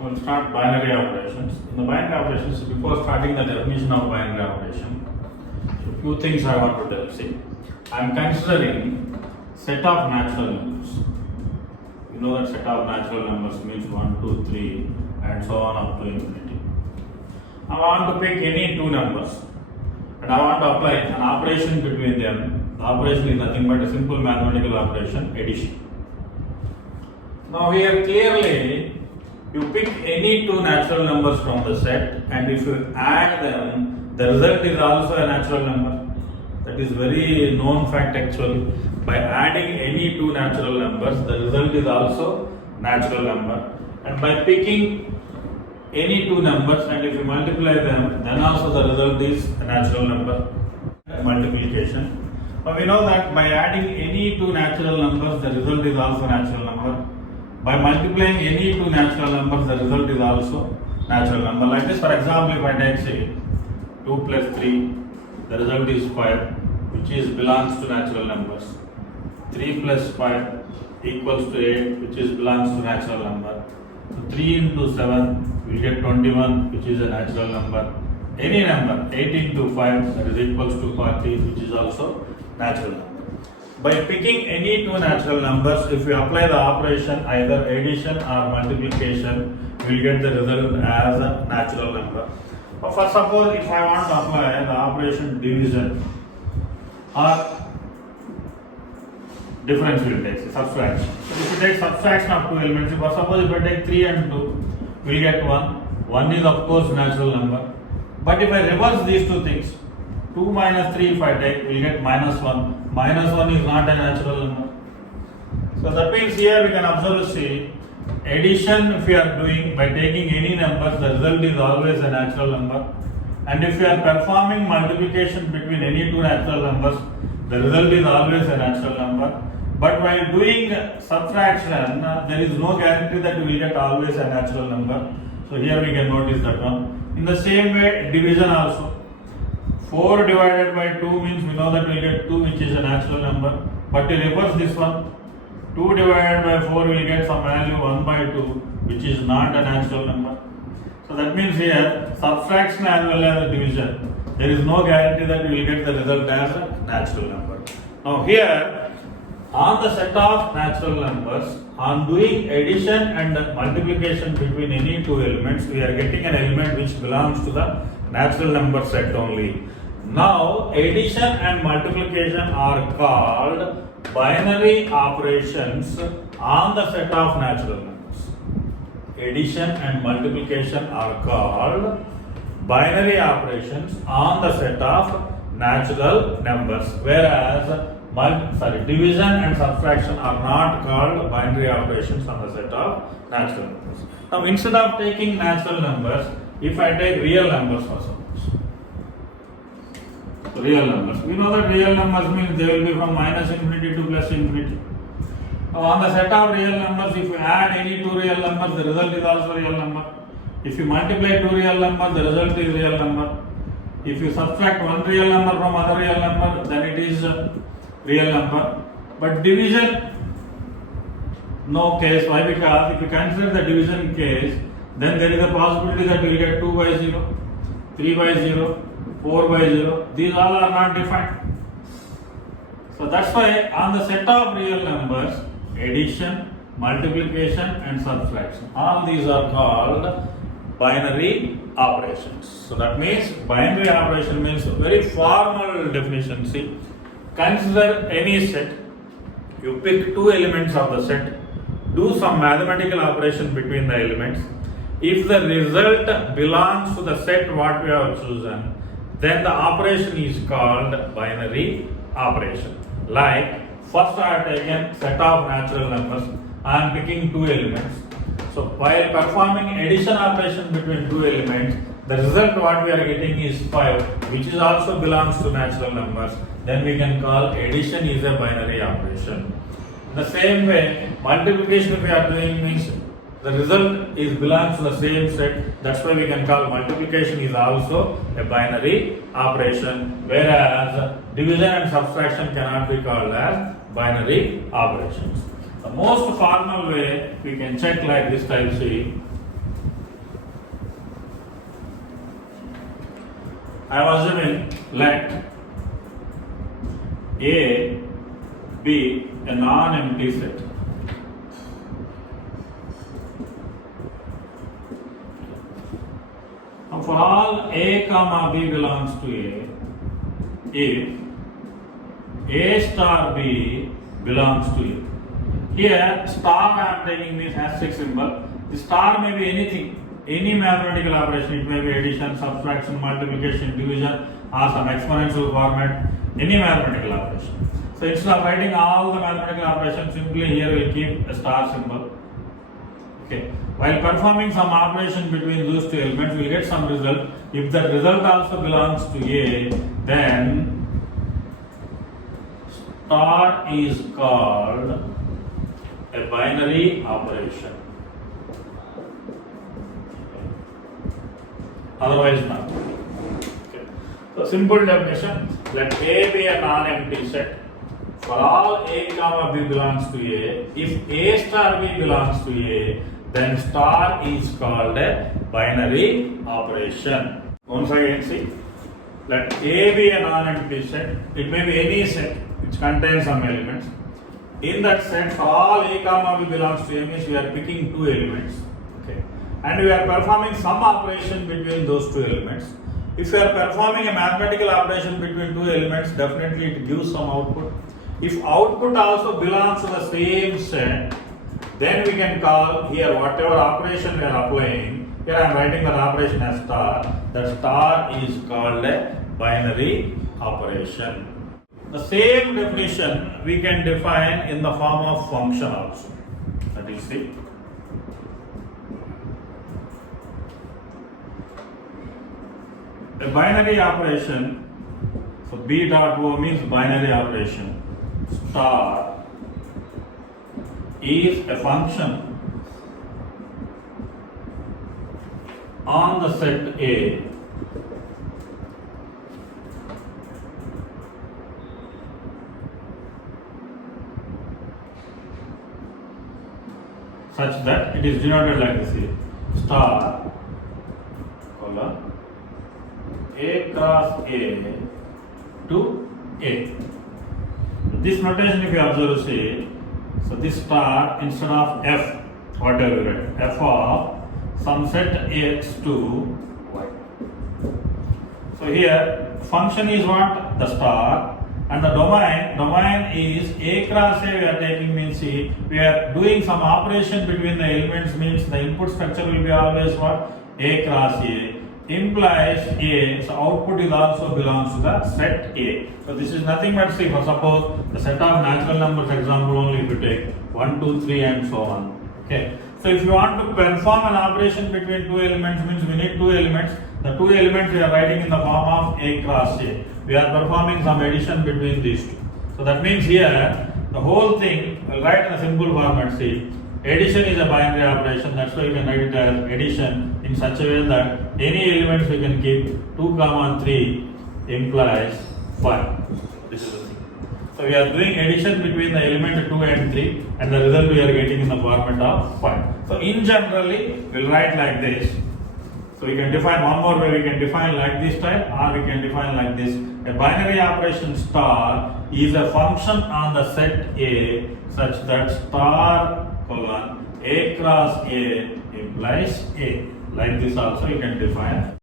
We'll start binary operations. In the binary operations, before starting the definition of binary operation, a few things I want to tell. See, I am considering set of natural numbers. You know that set of natural numbers means 1, 2, 3 and so on up to infinity. I want to pick any two numbers and I want to apply an operation between them. The operation is nothing but a simple mathematical operation, addition. Now here clearly you pick any two natural numbers from the set and if you add them, the result is also a natural number. That is very known fact actually. By adding any two natural numbers, the result is also natural number. And by picking any two numbers and if you multiply them, then also the result is a natural number. Multiplication. Now we know that by adding any two natural numbers, the result is also natural number. By multiplying any two natural numbers, the result is also natural number. Like this, for example, if I take say 2 plus 3, the result is 5, which belongs to natural numbers. 3 plus 5 equals to 8, which belongs to natural number. So 3 into 7, we get 21, which is a natural number. Any number, 8 into 5, that is equals to 40, which is also natural number. By picking any two natural numbers, if we apply the operation either addition or multiplication, we will get the result as a natural number. But for suppose if I want to apply the operation division or difference will take subtraction. So if you take subtraction of two elements, for suppose if I take 3 and 2, we will get 1. 1 is of course natural number. But if I reverse these two things, 2 minus 3 if I take, we will get minus 1. Minus 1 is not a natural number. So that means here we can observe, see, addition if we are doing by taking any numbers, the result is always a natural number. And if we are performing multiplication between any two natural numbers, the result is always a natural number. But while doing subtraction, there is no guarantee that we will get always a natural number. So here we can notice that one. In the same way, division also. 4 divided by 2 means we know that we will get 2, which is a natural number. But to reverse this one, 2 divided by 4 will get some value 1 by 2, which is not a natural number. So that means here subtraction as well as division, there is no guarantee that we will get the result as a natural number. Now here on the set of natural numbers, on doing addition and multiplication between any two elements, we are getting an element which belongs to the natural number set only. Now addition and multiplication are called binary operations on the set of natural numbers. Addition and multiplication are called binary operations on the set of natural numbers, whereas division and subtraction are not called binary operations on the set of natural numbers. Now instead of taking natural numbers, if I take real numbers for suppose. Real numbers. We know that real numbers means they will be from minus infinity to plus infinity. Now on the set of real numbers, if you add any two real numbers, the result is also real number. If you multiply two real numbers, the result is real number. If you subtract one real number from other real number, then it is a real number. But division, no case. Why? Because if you consider the division case, then there is a possibility that we will get 2 by 0, 3 by 0, 4 by 0. These all are not defined. So that's why on the set of real numbers, addition, multiplication and subtraction, all these are called binary operations. So that means binary operation means very formal definition. See, consider any set, you pick two elements of the set, do some mathematical operation between the elements. If the result belongs to the set what we have chosen, then the operation is called binary operation. Like first I have taken set of natural numbers, I am picking two elements. So while performing addition operation between two elements, the result what we are getting is 5, which is also belongs to natural numbers. Then we can call addition is a binary operation. In the same way, multiplication if we are doing means the result is belongs to the same set. That's why we can call multiplication is also a binary operation, whereas division and subtraction cannot be called as binary operations. The most formal way we can check like this type, see, I am assuming let A be a non-empty set. Now for all A comma B belongs to A, if A star B belongs to A. Here star I am taking means asterisk symbol. The star may be anything, any mathematical operation. It may be addition, subtraction, multiplication, division, or some exponential format, any mathematical operation. So instead of writing all the mathematical operations, simply here we will keep a star symbol. Okay. While performing some operation between those two elements, we will get some result. If that result also belongs to A, then star is called a binary operation. Otherwise not. Okay. So simple definition, let A be a non-empty set. For all A comma B belongs to A, if A star B belongs to A, then star is called a binary operation. Once again see, let A be a non-empty set. It may be any set which contains some elements. In that set, for all A comma B belongs to A means we are picking two elements. Okay. And we are performing some operation between those two elements. If we are performing a mathematical operation between two elements, definitely it gives some output. If output also belongs to the same set, then we can call here whatever operation we are applying. Here I am writing that operation as star. That star is called a binary operation. The same definition we can define in the form of function also. That is it. A binary operation, so B dot O means binary operation. Star is a function on the set A such that it is denoted like this here. Star colon A cross A to A. This notation, if you observe, say, so this star instead of F, whatever you write, F of some set X to Y. So here function is what? The star, and the domain is A cross A we are taking means see, we are doing some operation between the elements means the input structure will be always what? A cross A. Implies A, so output is also belongs to the set A. So this is nothing but see, for suppose the set of natural numbers example only if you take 1, 2, 3 and so on. Okay. So if you want to perform an operation between two elements means we need two elements. The two elements we are writing in the form of A cross A. We are performing some addition between these two. So that means here the whole thing we'll write in a simple format. See, addition is a binary operation, that's why you can write it as addition in such a way that any elements we can keep 2, 3 implies 5. This is the thing. So we are doing addition between the element 2 and 3 and the result we are getting in the format of 5. So in generally we will write like this. So we can define one more way, we can define like this type or we can define like this. A binary operation star is a function on the set A such that star colon A cross A implies A. Like this also you can define.